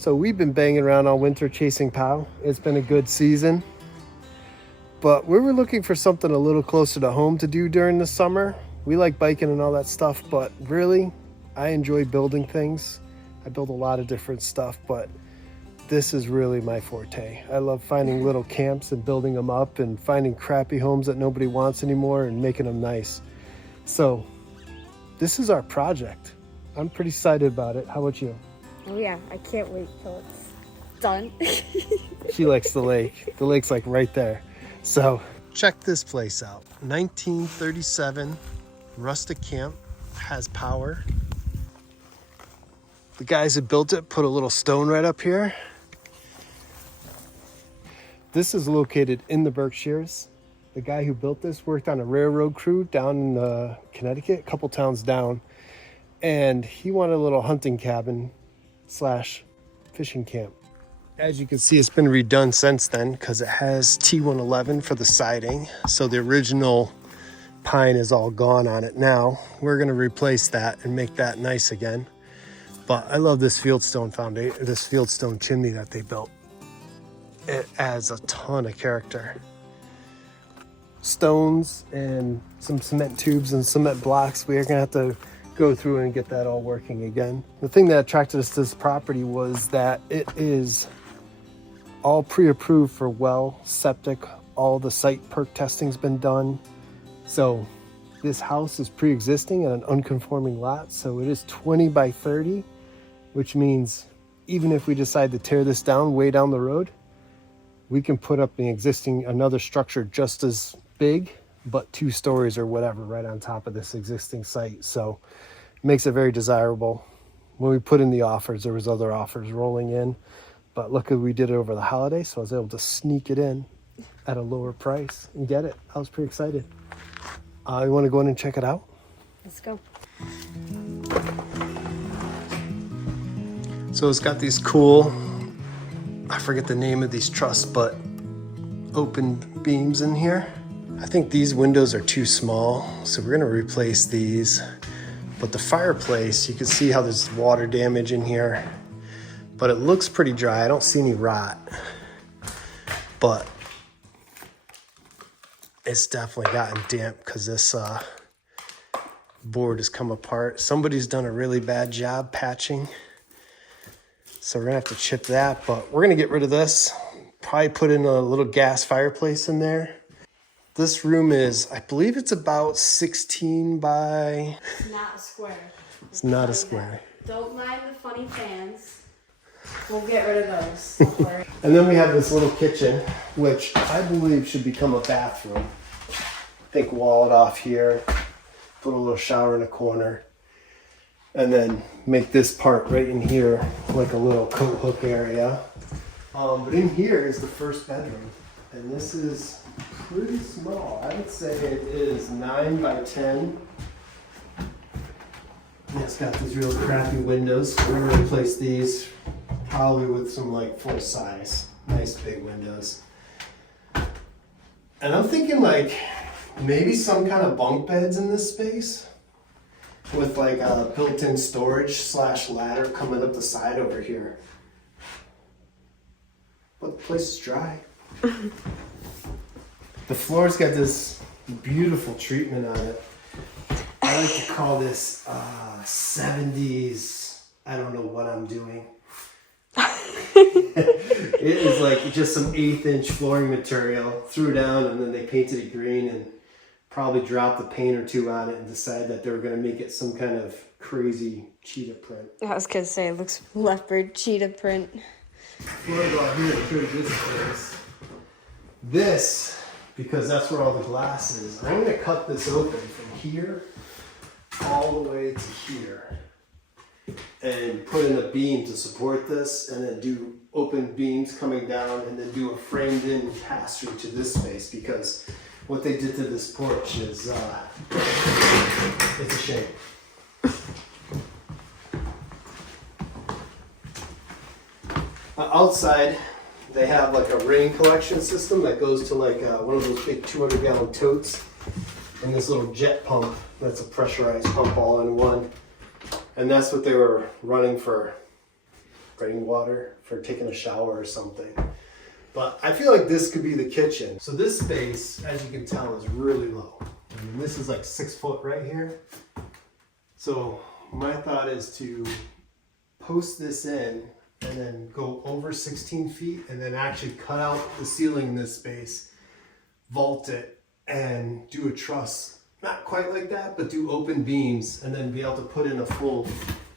So we've been banging around all winter chasing POW. It's been a good season. But we were looking for something a little closer to home to do during the summer. We like biking and all that stuff, but really, I enjoy building things. I build a lot of different stuff, but this is really my forte. I love finding little camps and building them up and finding crappy homes that nobody wants anymore and making them nice. So this is our project. I'm pretty excited about it. How about you? Oh yeah, I can't wait till it's done. She likes the lake. The lake's like right there. So check this place out. 1937 rustic camp, has power. The guys who built it put a little stone right up here. This is located in the Berkshires. The guy who built this worked on a railroad crew down in Connecticut, a couple towns down. And he wanted a little hunting cabin / fishing camp. As you can see, it's been redone since then because it has T111 for the siding. So the original pine is all gone on it now. We're going to replace that and make that nice again. But I love this fieldstone foundation, this fieldstone chimney that they built. It adds a ton of character. Stones and some cement tubes and cement blocks. We are going to have to go through and get that all working again. The thing that attracted us to this property was that it is all pre-approved for well, septic, all the site perk testing's been done. So this house is pre-existing in an unconforming lot. So it is 20 by 30, which means even if we decide to tear this down way down the road, we can put up another structure just as big, but 2 stories or whatever right on top of this existing site. So it makes it very desirable. When we put in the offers, there was other offers rolling in, but luckily we did it over the holiday, so I was able to sneak it in at a lower price and get it. I was pretty excited. You want to go in and check it out? Let's go. So it's got these cool, I forget the name of these trusses, but open beams in here. I think these windows are too small, so we're gonna replace these. But the fireplace, you can see how there's water damage in here, but it looks pretty dry. I don't see any rot, but it's definitely gotten damp because this board has come apart. Somebody's done a really bad job patching. So we're gonna have to chip that, but we're gonna get rid of this. Probably put in a little gas fireplace in there. This room is, I believe it's about 16 by... Not a square. It's not a square. Don't mind the funny fans. We'll get rid of those. And then we have this little kitchen, which I believe should become a bathroom. I think wall it off here, put a little shower in a corner, and then make this part right in here like a little coat hook area. But in here is the first bedroom, and this is pretty small. I would say it is 9 by 10. And it's got these real crappy windows. We're gonna replace these probably with some like full size, nice big windows. And I'm thinking like maybe some kind of bunk beds in this space with like a built-in storage / ladder coming up the side over here. But the place is dry. The floor's got this beautiful treatment on it. I like to call this 70s, I don't know what I'm doing. It is like just some 1/8-inch flooring material, threw down, and then they painted it green and probably dropped a paint or 2 on it and decided that they were going to make it some kind of crazy cheetah print. I was gonna say it looks leopard cheetah print. Floor out here to show this place. This, because that's where all the glass is, I'm going to cut this open from here all the way to here and put in a beam to support this, and then do open beams coming down, and then do a framed in pass through to this space, because what they did to this porch is it's a shame. Outside, they have like a rain collection system that goes to like one of those big 200-gallon totes, and this little jet pump that's a pressurized pump all in one. And that's what they were running for rainwater for taking a shower or something. But I feel like this could be the kitchen. So this space, as you can tell, is really low. I mean, this is like 6 foot right here. So my thought is to post this in and then go over 16 feet and then actually cut out the ceiling in this space, vault it, and do a truss. Not quite like that, but do open beams and then be able to put in a full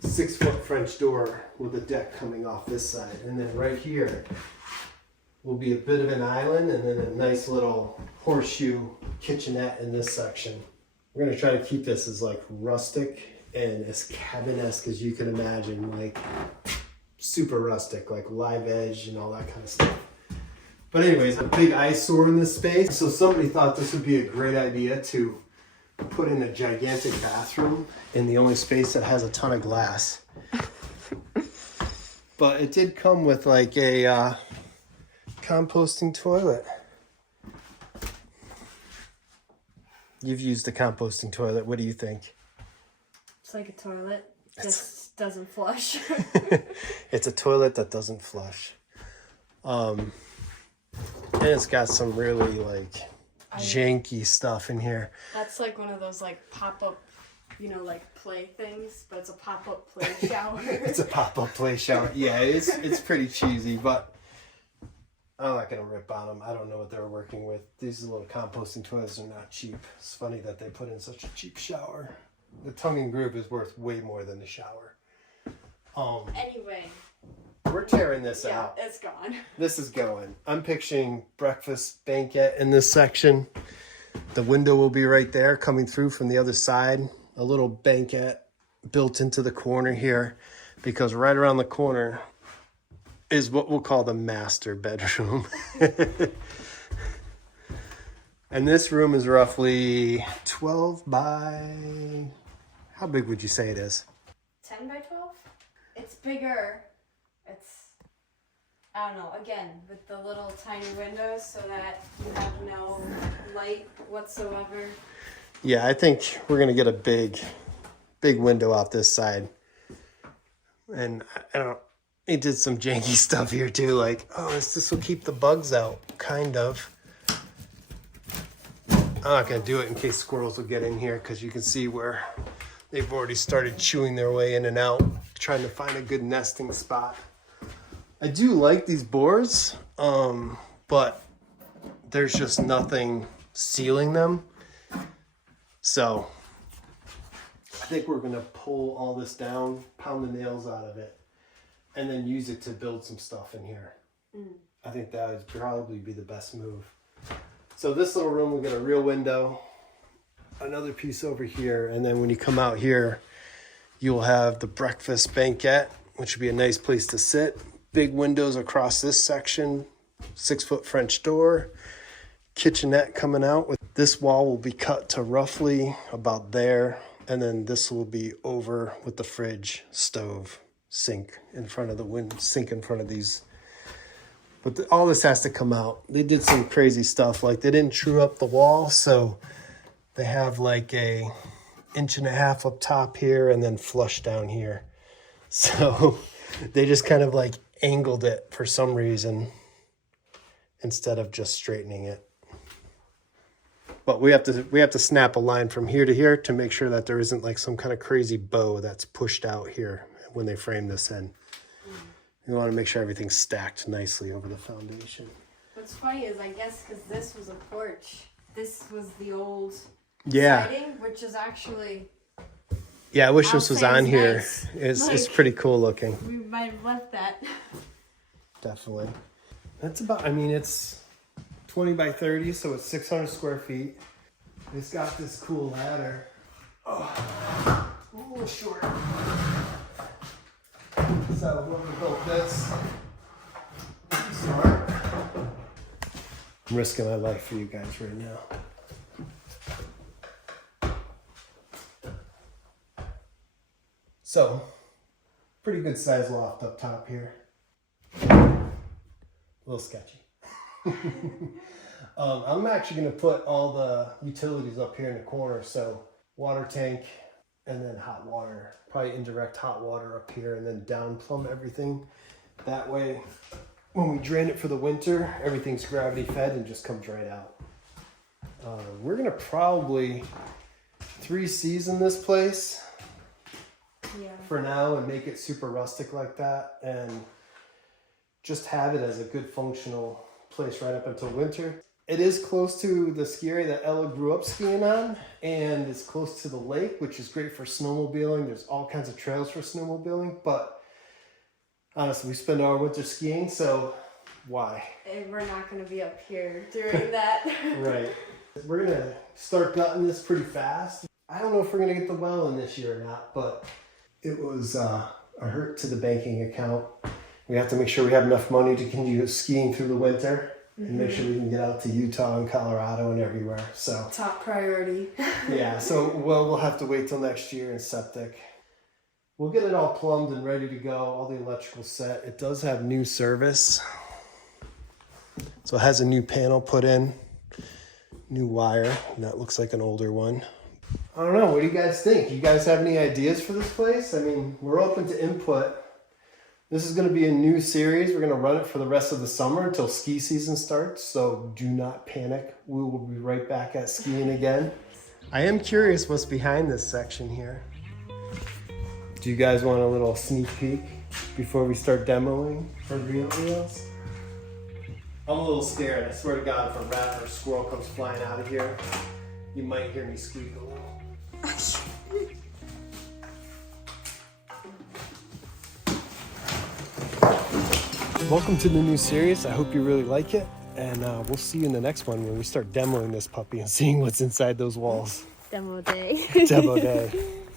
6 foot French door with a deck coming off this side. And then right here will be a bit of an island and then a nice little horseshoe kitchenette in this section. We're gonna try to keep this as like rustic and as cabin-esque as you can imagine, like super rustic, like live edge and all that kind of stuff. But anyways, a big eyesore in this space. So somebody thought this would be a great idea to put in a gigantic bathroom in the only space that has a ton of glass. But it did come with like a composting toilet. You've used the composting toilet. What do you think? It's like a toilet, just doesn't flush. It's a toilet that doesn't flush. And it's got some really like janky stuff in here. That's like one of those like pop-up, you know, like play things, but it's a pop-up play shower. It's a pop-up play shower. Yeah, it's pretty cheesy, but I'm not gonna rip on them. I don't know what they're working with. These little composting toilets are not cheap. It's funny that they put in such a cheap shower. The tongue and groove is worth way more than the shower. Anyway. We're tearing this out. Yeah, it's gone. This is going. I'm picturing breakfast banquette in this section. The window will be right there coming through from the other side. A little banquette built into the corner here because right around the corner is what we'll call the master bedroom. And this room is roughly 12 by... How big would you say it is? 10 by 12? It's bigger. It's, I don't know, again, with the little tiny windows so that you have no light whatsoever. Yeah, I think we're going to get a big window out this side. And I don't know, it did some janky stuff here too. Like, oh, this will keep the bugs out, kind of. I'm not going to do it in case squirrels will get in here because you can see where they've already started chewing their way in and out, trying to find a good nesting spot. I do like these boards, but there's just nothing sealing them. So I think we're going to pull all this down, pound the nails out of it, and then use it to build some stuff in here. I think that would probably be the best move. So this little room will get a real window, another piece over here, and then when you come out here, you'll have the breakfast banquette, which would be a nice place to sit. Big windows across this section, 6 foot French door, kitchenette coming out. This wall will be cut to roughly about there, and then this will be over with the fridge, stove, sink in front of the sink in front of these. But all this has to come out. They did some crazy stuff. Like they didn't true up the wall, so they have like a 1.5 inches up top here and then flush down here. So they just kind of like angled it for some reason instead of just straightening it. But we have to snap a line from here to here to make sure that there isn't like some kind of crazy bow that's pushed out here when they frame this in. You want to make sure everything's stacked nicely over the foundation. What's funny is I guess because this was a porch, this was the old siding, which is actually... Yeah, I wish this was on here. Nice. It's pretty cool looking. We might have left that. Definitely. That's about, I mean, it's 20 by 30, so it's 600 square feet. It's got this cool ladder. Oh, a little short. So whoever built this, smart. I'm risking my life for you guys right now. So, pretty good size loft up top here. A little sketchy. I'm actually going to put all the utilities up here in the corner. So, water tank and then hot water, probably indirect hot water up here, and then down plumb everything. That way, when we drain it for the winter, everything's gravity fed and just comes right out. We're gonna probably 3-season this place for now and make it super rustic like that, and just have it as a good functional place right up until winter. It is close to the ski area that Ella grew up skiing on, and it's close to the lake, which is great for snowmobiling. There's all kinds of trails for snowmobiling, but honestly, we spend our winter skiing, so why? And we're not going to be up here doing that. Right. We're going to start gutting this pretty fast. I don't know if we're going to get the well in this year or not, but it was a hurt to the banking account. We have to make sure we have enough money to continue skiing through the winter and make sure we can get out to Utah and Colorado and everywhere. So top priority. Yeah, so we'll have to wait till next year and septic. We'll get it all plumbed and ready to go, all the electrical set. It does have new service. So it has a new panel put in, new wire, and that looks like an older one. I don't know, what do you guys think? You guys have any ideas for this place? I mean, we're open to input. This is going to be a new series. We're going to run it for the rest of the summer until ski season starts, so do not panic. We will be right back at skiing again. I am curious what's behind this section here. Do you guys want a little sneak peek before we start demoing for reels? I'm a little scared. I swear to God, if a rat or a squirrel comes flying out of here, you might hear me squeak a little. Welcome to the new series. I hope you really like it, and we'll see you in the next one when we start demoing this puppy and seeing what's inside those walls. Demo day. Demo day.